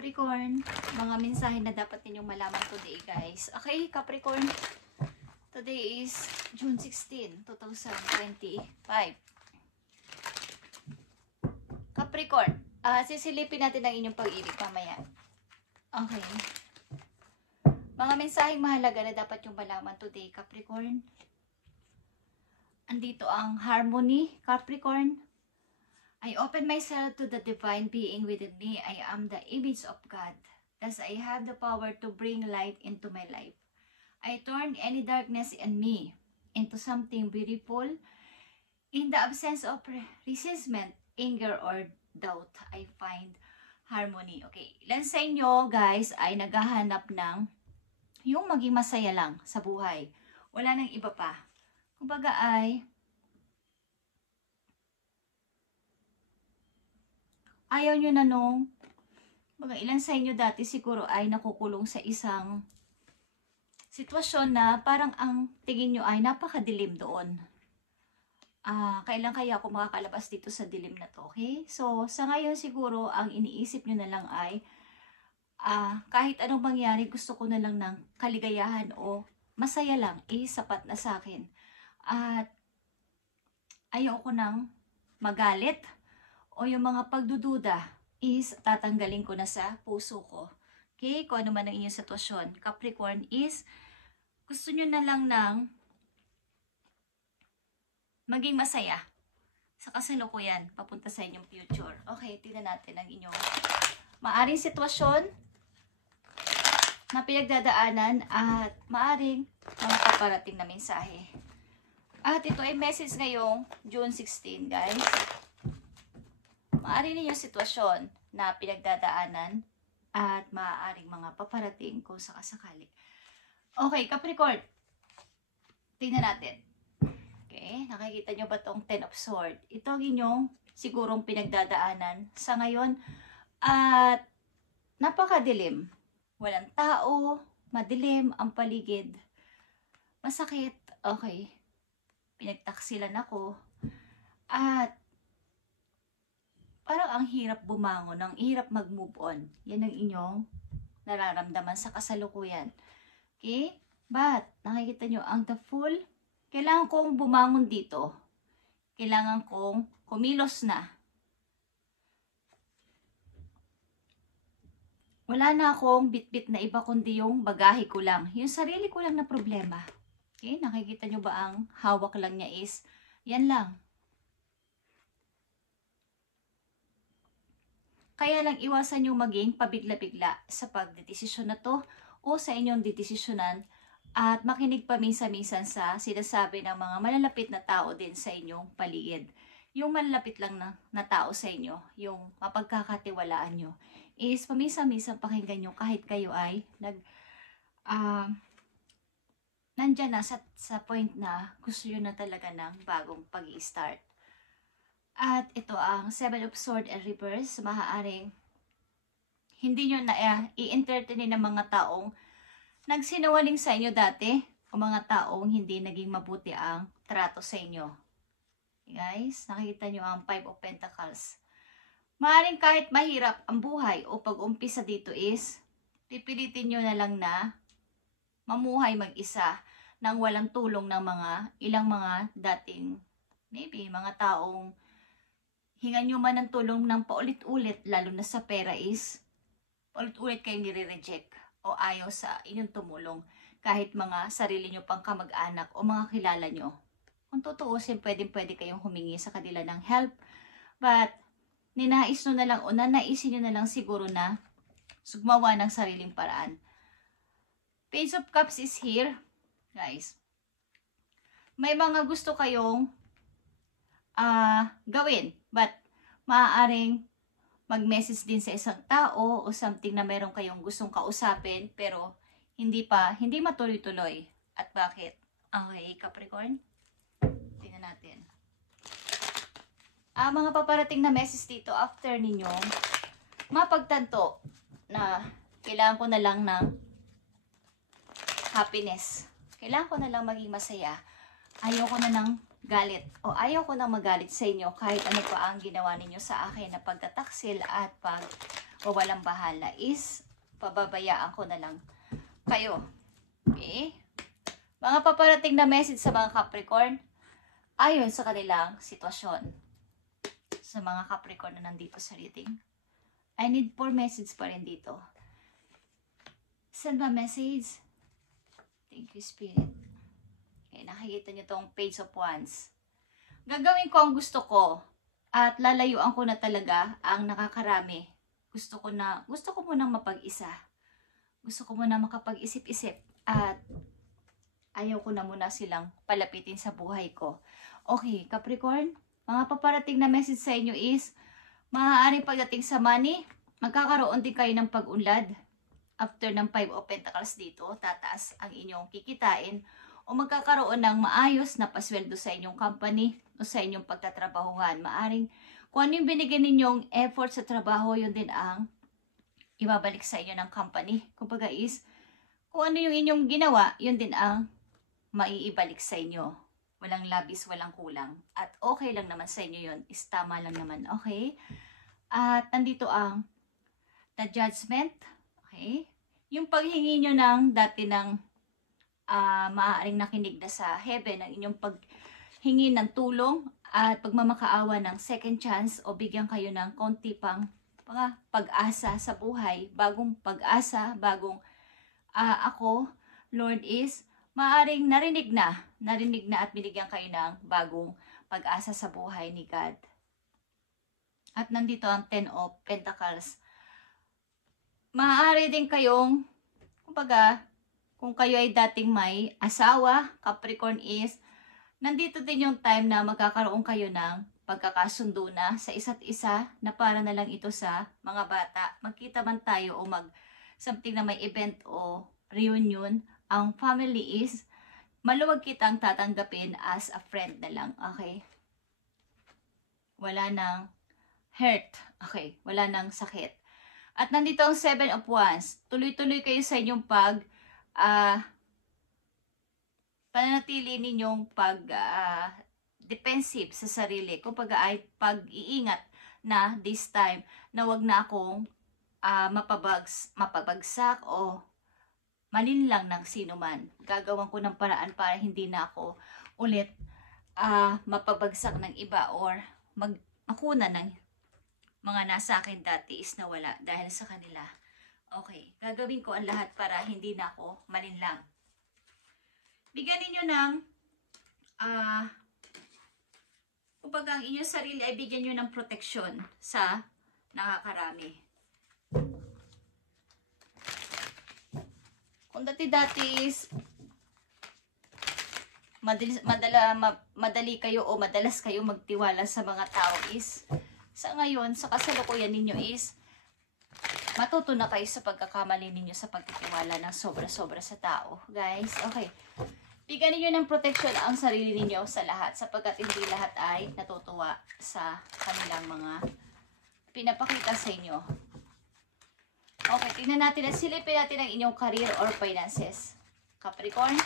Capricorn, mga mensahe na dapat ninyong malaman today, guys. Okay, Capricorn, today is June 16, 2025. Capricorn, sisilipin natin ang inyong pag-ibig mamaya. Okay. Mga mensaheng mahalaga na dapat yung malaman today, Capricorn. Andito ang harmony, Capricorn. I open myself to the divine being within me. I am the image of God. Thus, I have the power to bring light into my life. I turn any darkness in me into something beautiful. In the absence of resentment, anger, or doubt, I find harmony. Okay, ilan sa inyo, guys, ay naghahanap ng yung maging masaya lang sa buhay. Wala nang iba pa. Kumbaga ay ayaw nyo na nung, mga ilan sa inyo dati siguro ay nakukulong sa isang sitwasyon na parang ang tingin nyo ay napakadilim doon. Kailan kaya ako makakalabas dito sa dilim na to, okay? So, sa ngayon siguro, ang iniisip nyo na lang ay, kahit anong mangyari, gusto ko na lang ng kaligayahan o masaya lang, sapat na sa akin. At ayaw ko nang magalit, o yung mga pagdududa is tatanggalin ko na sa puso ko. Okay? Kung ano man ang inyong sitwasyon. Capricorn is gusto nyo na lang ng maging masaya sa kasalukuyan papunta sa inyong future. Okay, tingnan natin ang inyong maaring sitwasyon na pinagdadaanan at maaring mga paparating na mensahe. At ito ay message ngayong June 16, guys. Maaari ninyong sitwasyon na pinagdadaanan at maaaring mga paparating kung sakasakali. Okay, Capricorn. Tingnan natin. Okay, nakikita nyo ba itong Ten of Swords? Ito ang inyong sigurong pinagdadaanan sa ngayon at napakadilim. Walang tao, madilim ang paligid. Masakit. Okay. Pinagtaksilan ako. At parang ang hirap bumangon, ang hirap mag-move on. Yan ang inyong nararamdaman sa kasalukuyan. Okay? But, nakikita nyo, ang the Fool, kailangan kong bumangon dito. Kailangan kong kumilos na. Wala na akong bit-bit na iba kundi yung bagahe ko lang. Yung sarili ko lang na problema. Okay? Nakikita nyo ba ang hawak lang niya is, yan lang. Kaya lang iwasan yung maging pabigla-bigla sa pagdedesisyon na to o sa inyong didesisyonan at makinig paminsan-minsan sa sinasabi ng mga malalapit na tao din sa inyong paligid. Yung malalapit lang na tao sa inyo, yung mapagkakatiwalaan nyo, is paminsan-minsan pakinggan nyo kahit kayo ay nandyan na sa point na gusto nyo na talaga ng bagong pag-i-start. At ito ang Seven of Swords and Reverse. Maaaring hindi nyo na i-entertain ng mga taong nagsinungaling sa inyo dati o mga taong hindi naging mabuti ang trato sa inyo. Okay, guys, nakikita nyo ang Five of Pentacles. Maaaring kahit mahirap ang buhay o pag-umpisa dito is pipilitin nyo na lang na mamuhay mag-isa nang walang tulong ng ilang mga dating maybe mga taong hingan nyo man ng tulong ng paulit-ulit, lalo na sa pera is, paulit-ulit kayo nire-reject o ayaw sa inyong tumulong. Kahit mga sarili nyo pang kamag-anak o mga kilala nyo. Kung tutuusin, pwede kayong humingi sa kanila ng help. But, ninais nyo na lang o nanaisin nyo na lang siguro na sugmawa ng sariling paraan. Page of Cups is here, guys. May mga gusto kayong gawin, but maaaring mag-message din sa isang tao o something na meron kayong gustong kausapin pero hindi matuloy-tuloy. At bakit? Okay, Capricorn. Tingnan natin. Mga paparating na message dito after ninyong mapagtanto na kailangan ko na lang ng happiness. Kailangan ko na lang maging masaya. Ayoko na ng galit o ayaw ko nang magalit sa inyo kahit ano pa ang ginawa ninyo sa akin na pagtataksil at o walang bahala is pababayaan ko na lang kayo. Okay? Mga paparating na message sa mga Capricorn ayon sa kanilang sitwasyon. Sa mga Capricorn na nandito sa reading. I need 4 message pa rin dito. Send my message. Thank you, Spirit. Okay, nakikita nyo tong Page of Wands. Gagawin ko ang gusto ko at lalayuan ko na talaga ang nakakarami. Gusto ko munang mapag-isa. Gusto ko munang makapag-isip-isip at ayaw ko na muna silang palapitin sa buhay ko. Okay, Capricorn, mga paparating na message sa inyo is, maaaring pagdating sa money, magkakaroon din kayo ng pag-unlad. After ng 5 of Pentacles dito, tataas ang inyong kikitain o magkakaroon ng maayos na pasweldo sa inyong company o sa inyong pagtatrabahuhan. Maaaring kung ano yung binigyan ninyong effort sa trabaho, yun din ang ibabalik sa inyo ng company. Kumbaga is, kung ano yung inyong ginawa, yun din ang maiibalik sa inyo. Walang labis, walang kulang. At okay lang naman sa inyo yun. Is tama lang naman. Okay? At nandito ang the judgment. Okay? Yung paghingi nyo ng dati ng maaaring nakinig na sa heaven, ang inyong paghingi ng tulong at pagmamakaawa ng second chance o bigyan kayo ng konti pang pag-asa sa buhay, bagong pag-asa, bagong ako, Lord, is maaaring narinig na at binigyan kayo ng bagong pag-asa sa buhay ni God. At nandito ang 10 of Pentacles. Maaari din kayong, kumbaga, kung kayo ay dating may asawa, Capricorn is, nandito din yung time na magkakaroon kayo ng pagkakasundo na sa isa't isa na para na lang ito sa mga bata. Magkita man tayo o something na may event o reunion, ang family is maluwag kitang tatanggapin as a friend na lang, okay? Wala nang hurt, okay? Wala nang sakit. At nandito ang 7 of Wands. Tuloy-tuloy kayo sa inyong pananatili ninyong defensive sa sarili. Kumbaga ay pag-iingat na this time na wag na akong mapabagsak o malinlang ng sino man. Gagawan ko ng paraan para hindi na ako ulit mapabagsak ng iba or makuna ng mga nasa akin dati is nawala dahil sa kanila. Okay, gagawin ko ang lahat para hindi na ako malinlang. Bigyan ninyo ng kumbaga ang inyong sarili ay bigyan nyo ng proteksyon sa nakakarami. Kung dati-dati is madali kayo o madalas kayo magtiwala sa mga tao is sa ngayon, sa kasalukuyan ninyo is matuto na kayo sa pagkakamali ninyo sa pagtitiwala ng sobra-sobra sa tao. Guys, okay. Bigyan ninyo ng protection ang sarili ninyo sa lahat sapagkat hindi lahat ay natutuwa sa kanilang mga pinapakita sa inyo. Okay, tingnan natin at silipin natin ang inyong career or finances. Capricorn,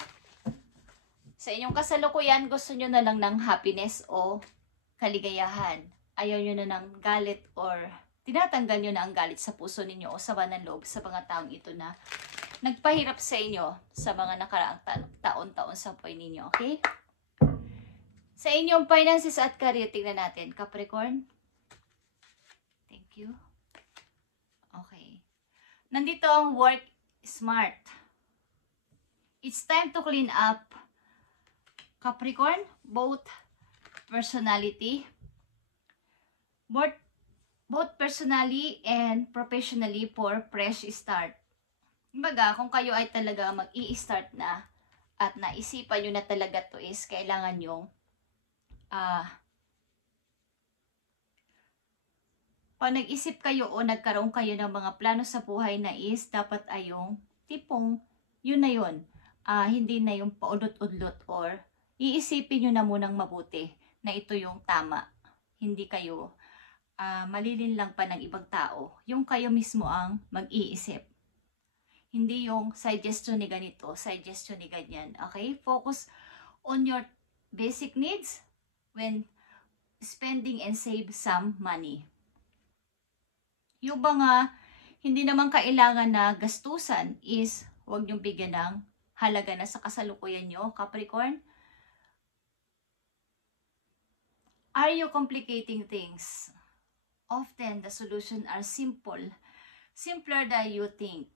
sa inyong kasalukuyan, gusto nyo na lang ng happiness o kaligayahan. Ayaw nyo na ng galit or tinatanggal nyo na ang galit sa puso ninyo o sama ng loob sa mga taong ito na nagpahirap sa inyo sa mga nakaraang taon-taon sa buhay ninyo. Okay? Sa inyong finances at career, tingnan natin. Capricorn. Thank you. Okay. Nandito ang work smart. It's time to clean up, Capricorn, both personality, both personally and professionally for fresh start. Kumbaga, kung kayo ay talaga mag-i-start na at naisipan nyo na talaga to is kailangan yung pag nag-isip kayo o nagkaroon kayo ng mga plano sa buhay na is dapat ay yung tipong yun na yun. Hindi na yung paudot-udlot or iisipin nyo na munang mabuti na ito yung tama. Hindi kayo malilinlang pa ng ibang tao. Yung kayo mismo ang mag-iisip. Hindi yung suggestion ni ganito, suggestion ni ganyan. Okay? Focus on your basic needs when spending and save some money. Yung mga hindi naman kailangan na gastusan is huwag niyong bigyan ng halaga na sa kasalukuyan nyo, Capricorn. Are you complicating things? Often, the solution are simple. Simpler than you think.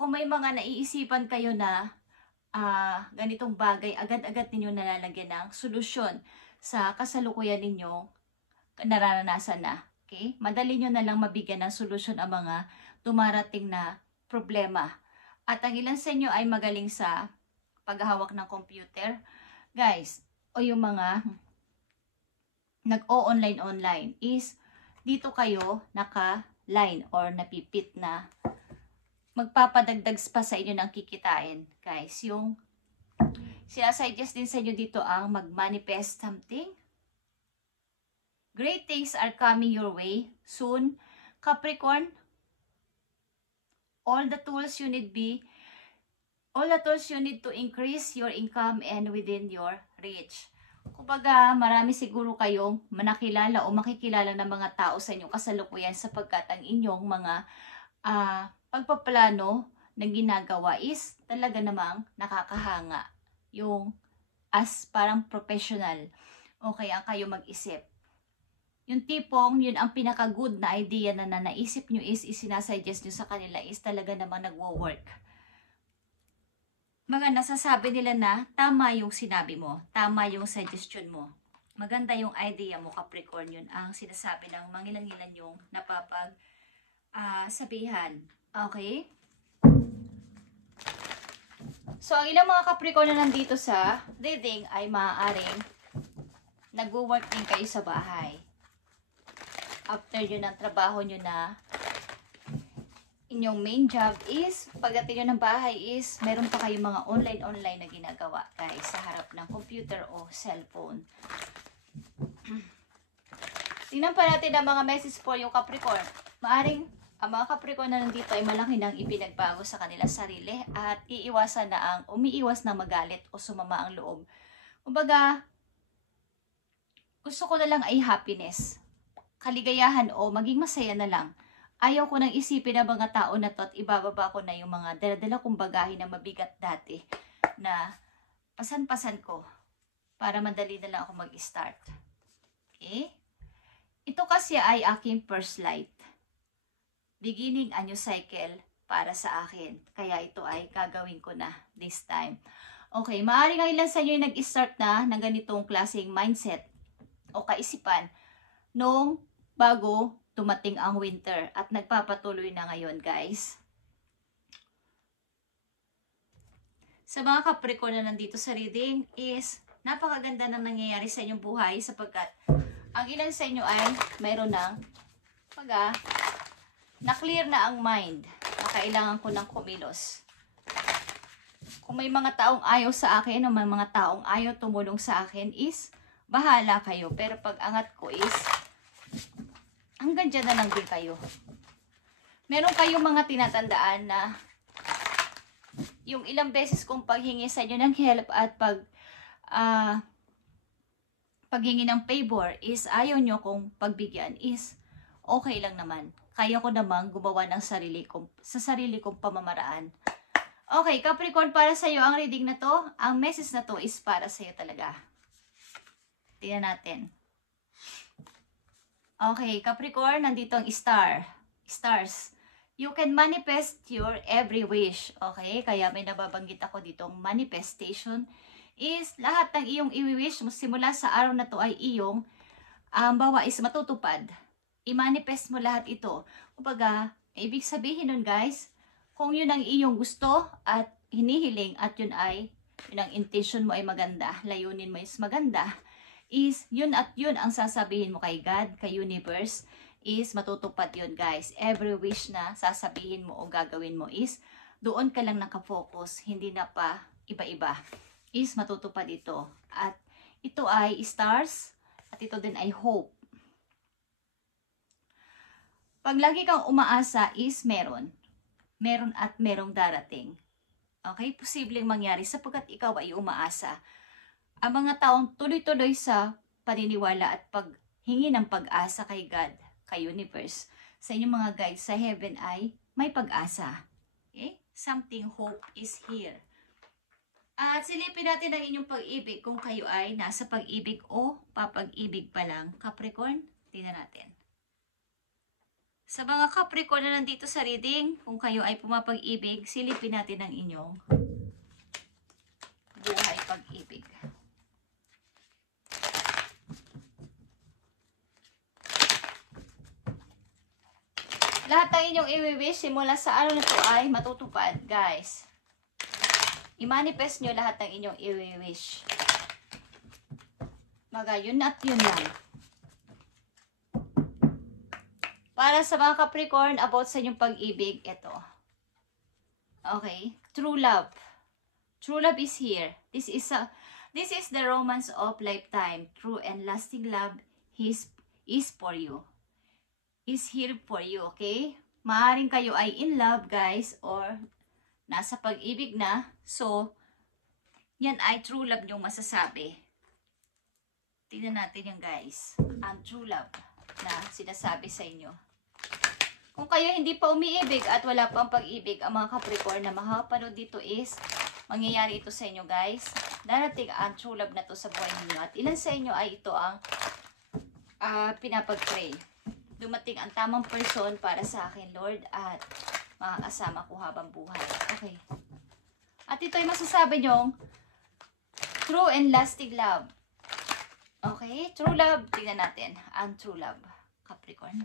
Kung may mga naiisipan kayo na ganitong bagay, agad-agad ninyo nalalagyan ng solusyon sa kasalukuyan ninyo, nararanasan na. Okay? Madali nyo na lang mabigyan ng solusyon ang mga dumarating na problema. At ang ilan sa inyo ay magaling sa paghahawak ng computer. Guys, o yung mga nag-o-online is dito kayo naka-line or napipit na magpapadagdag pa sa inyo ng kikitain. Guys, yung sinasuggest din sa inyo dito ang mag-manifest something. Great things are coming your way soon, Capricorn. All the tools you need to increase your income and within your reach. Kumbaga, marami siguro kayong manakilala o makikilala ng mga tao sa inyong kasalukuyan sapagkat ang inyong mga pagpaplano na ginagawa is talaga namang nakakahanga. Yung as parang professional o kaya kayo mag-isip. Yung tipong, yun ang pinaka-good na idea na naisip nyo is isinasuggest nyo sa kanila is talaga namang nagwo-work. Mga nasasabi nila na tama yung sinabi mo, tama yung suggestion mo. Maganda yung idea mo, Capricorn, yun ang sinasabi ng mangilan-ngilan yung sabihan. Okay? So, ang ilang mga Capricorn na nandito sa reading ay maaaring nagwo-work din kayo sa bahay. After yun ng trabaho nyo na inyong main job is, pagdating nyo ng bahay is, meron pa kayong mga online na ginagawa guys sa harap ng computer o cellphone. Tingnan pa natin ang mga message for yung Capricorn. Maaring ang mga Capricorn na nandito ay malaki nang ipinagbago sa kanilang sarili at umiiwas na magalit o sumama ang loob. Kumbaga, gusto ko na lang ay happiness, kaligayahan o maging masaya na lang. Ayaw ko nang isipin ang mga tao na to at ibababa ko na yung mga dala-dala kong bagahe na mabigat dati na pasan-pasan ko para madali na lang ako mag-start. Okay? Ito kasi ay aking first light. Beginning a new cycle para sa akin. Kaya ito ay gagawin ko na this time. Okay, maaaring ang ilan sa inyo ay nag-start na ng ganitong klaseng mindset o kaisipan nung bago tumating ang winter at nagpapatuloy na ngayon, guys. Sa mga Capricorn na nandito sa reading is napakaganda na nangyayari sa inyong buhay sapagkat ang ilan sa inyo ay mayroon ng na-clear na ang mind na kailangan ko ng kumilos. Kung may mga taong ayaw sa akin o may mga taong ayaw tumulong sa akin is bahala kayo. Pero pag angat ko is hanggang dyan na lang din kayo. Meron kayong mga tinatandaan na yung ilang beses kong paghingi sa inyo ng help at paghingi ng favor is ayaw nyo kong pagbigyan is okay lang naman. Kaya ko namang gumawa ng sa sarili kong pamamaraan. Okay, Capricorn, para sa iyo ang reading na to. Ang message na to is para sa iyo talaga. Tingnan natin. Okay, Capricorn, nandito ang stars. You can manifest your every wish. Okay, kaya may nababanggit ako ditong manifestation is lahat ng iyong i-wish mo simula sa araw na to ay iyong bawa is matutupad. I-manifest mo lahat ito. Kumbaga, ibig sabihin nun guys, kung yun ang iyong gusto at hinihiling at yun ang intention mo ay maganda, layunin mo is maganda, is yun at yun ang sasabihin mo kay God, kay universe, is matutupad yun guys. Every wish na sasabihin mo o gagawin mo is doon ka lang nakafocus, hindi na pa iba-iba, is matutupad ito. At ito ay stars at ito din ay hope. Pag lagi kang umaasa is meron at merong darating. Okay? Posibleng mangyari sapagkat ikaw ay umaasa. Ang mga taong tuloy-tuloy sa paniniwala at paghingi ng pag-asa kay God, kay universe, sa inyong mga guides sa heaven ay may pag-asa. Okay? Something hope is here. At silipin natin ang inyong pag-ibig kung kayo ay nasa pag-ibig o papag-ibig pa lang. Capricorn, tingnan natin. Sa mga Capricorn na nandito sa reading, kung kayo ay pumapag-ibig, silipin natin ang inyong buhay pag-ibig. Lahat ng inyong i-wish simula sa araw na ito ay matutupad, guys. I-manifest nyo lahat ng inyong i-wish. Yun at yun lang. Para sa mga Capricorn, about sa inyong pag-ibig, ito. Okay? True love. True love is here. This is the romance of lifetime. True and lasting love is for you. Is here for you, okay? Maaaring kayo ay in love, guys, or nasa pag-ibig na. So, yan ay true love yung masasabi. Tingnan natin yan, guys. Ang true love na sinasabi sa inyo. Kung kayo hindi pa umiibig at wala pang pag-ibig, ang mga Capricorn na makapanood dito is mangyayari ito sa inyo, guys. Darating ang true love na to sa buhay ninyo. At ilan sa inyo ay ito ang pinapag-pray. Dumating ang tamang person para sa akin, Lord, at makakasama ko habang buhay. Okay. At ito ay masasabi nyong true and lasting love. Okay? True love, tingnan natin. Ang true love, Capricorn.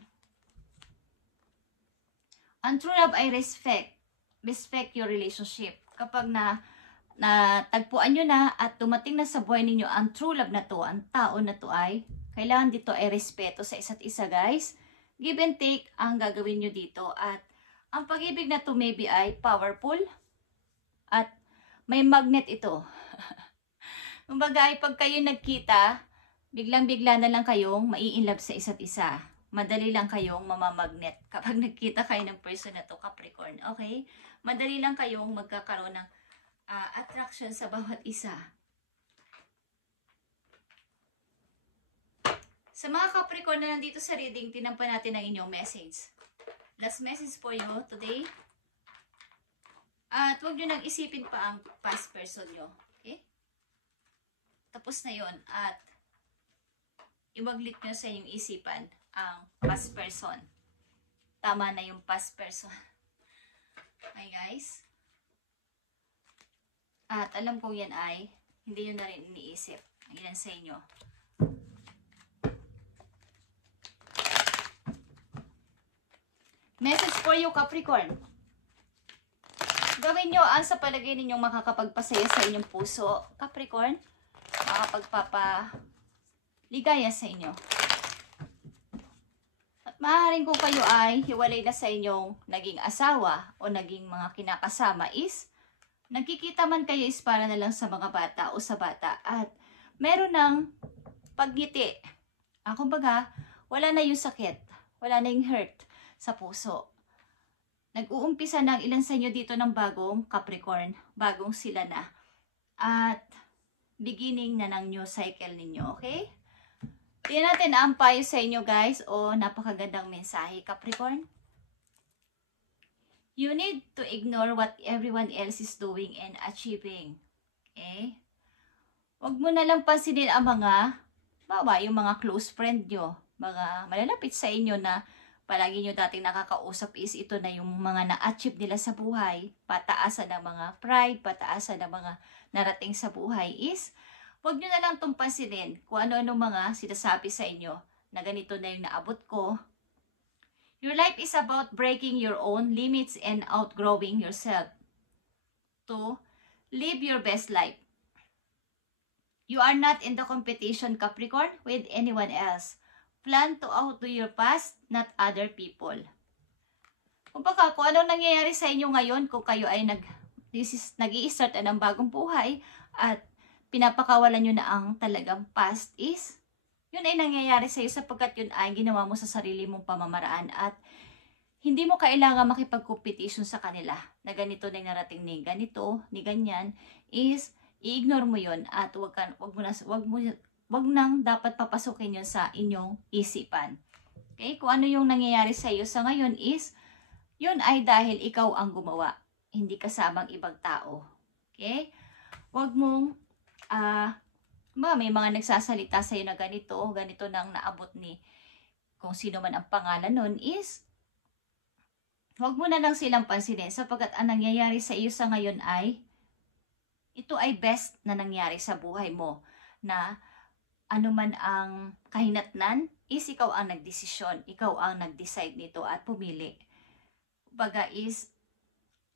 Ang true love ay respect. Respect your relationship. Kapag natagpuan nyo na at dumating na sa buhay ninyo ang true love na to, ang tao na to ay, kailangan dito ay respeto sa isa't isa, guys. Give and take ang gagawin nyo dito. At ang pag-ibig na to maybe ay powerful. At may magnet ito. Kumbaga ay pag kayo nagkita, biglang-bigla na lang kayong mai-inlove sa isa't isa. Madali lang kayong mamamagnet kapag nagkita kayo ng person na to, Capricorn. Okay? Madali lang kayong magkakaroon ng attraction sa bawat isa. Sa mga Capricorn na nandito sa reading, tinampan natin ang inyong message. Last message for you today. At huwag nyo nang isipin pa ang past person nyo. Okay? Tapos na yon. At iwaglit nyo sa inyong isipan ang past person. Tama na yung past person. Okay, guys? At alam ko yan ay hindi nyo na rin iniisip. Ang ilan sa inyo. Message for you, Capricorn. Gawin nyo ang sa palagay ninyong makakapagpasaya sa inyong puso, Capricorn. Makakapagpapaligaya sa inyo. At maaaring kung kayo ay hiwalay na sa inyong naging asawa o naging mga kinakasama is, nagkikita man kayo is para na lang sa mga bata o sa bata. At meron ng pagngiti. Kumbaga, wala na yung sakit. Wala na yung hurt sa puso. Nag-uumpisa ng ilan sa inyo dito ng bagong Capricorn. Bagong sila na. At beginning na ng new cycle ninyo. Okay? Tingnan natin ang payo sa inyo, guys. O napakagandang mensahe, Capricorn. You need to ignore what everyone else is doing and achieving. Okay? Huwag mo na lang pansinin ang yung mga close friend nyo. Mga malalapit sa inyo na palagi nyo dating nakakausap is ito na yung mga na-achieve nila sa buhay. Pataasan ng mga pride, pataasan ng mga narating sa buhay is, huwag nyo na lang itong pansinin kung ano-ano mga sinasabi sa inyo na ganito na yung naabot ko. Your life is about breaking your own limits and outgrowing yourself to live your best life. You are not in the competition, Capricorn, with anyone else. Plan to outdo your past, not other people. Kumbaga, kung anong nangyayari sa inyo ngayon, kung kayo ay nag-i-start ng bagong buhay at pinapakawalan nyo na ang talagang past is, yun ay nangyayari sa iyo sapagkat yun ay ginawa mo sa sarili mong pamamaraan at hindi mo kailangan makipag-competition sa kanila na ganito na narating ni ganito, ni ganyan, is i-ignore mo yun at wag nang dapat papasukin yun sa inyong isipan. Okay? Kung ano yung nangyayari sa iyo sa ngayon is, yun ay dahil ikaw ang gumawa, hindi kasamang ibang tao. Okay? Huwag mong, may mga nagsasalita sa iyo na ganito nang naabot ni kung sino man ang pangalan nun is, huwag mo na lang silang pansinin sapagkat ang nangyayari sa iyo sa ngayon ay, ito ay best na nangyari sa buhay mo na ano man ang kahinatnan is ikaw ang nagdesisyon, ikaw ang nag-decide nito at pumili. Baga is,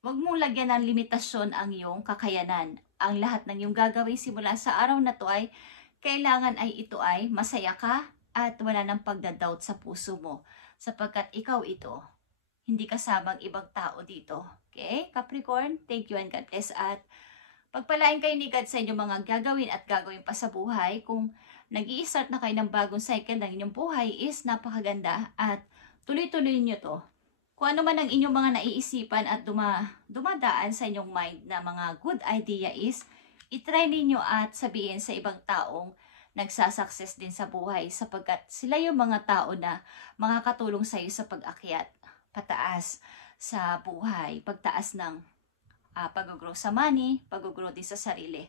huwag mong lagyan ng limitasyon ang iyong kakayanan. Ang lahat ng iyong gagawin simula sa araw na to ay, kailangan ay ito ay masaya ka at wala nang pagdadoubt sa puso mo. Sapagkat ikaw ito, hindi kasamang ibang tao dito. Okay? Capricorn, thank you and God bless. At pagpalain kayo ni God sa inyong mga gagawin at gagawin pa sa buhay. Kung nag-i-start na kayo ng bagong cycle ng inyong buhay is napakaganda at tuloy-tuloy nyo to. Kung ano man ang inyong mga naiisipan at dumadaan sa inyong mind na mga good idea is, itry ninyo at sabihin sa ibang taong nagsasucess din sa buhay sapagkat sila yung mga tao na makakatulong sa iyo sa pag-akyat pataas sa buhay, pagtaas ng pag-grow sa money, pag-grow din sa sarili.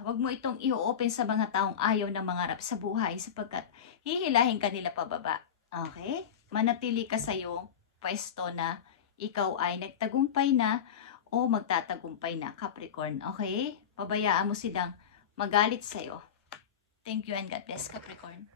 Wag mo itong i-open sa mga taong ayaw na mangarap sa buhay sapagkat hihilahin ka nila pababa. Okay? Manatili ka sa iyong pwesto na ikaw ay nagtagumpay na o magtatagumpay na, Capricorn. Okay? Pabayaan mo silang magalit sa'yo. Thank you and God bless, Capricorn.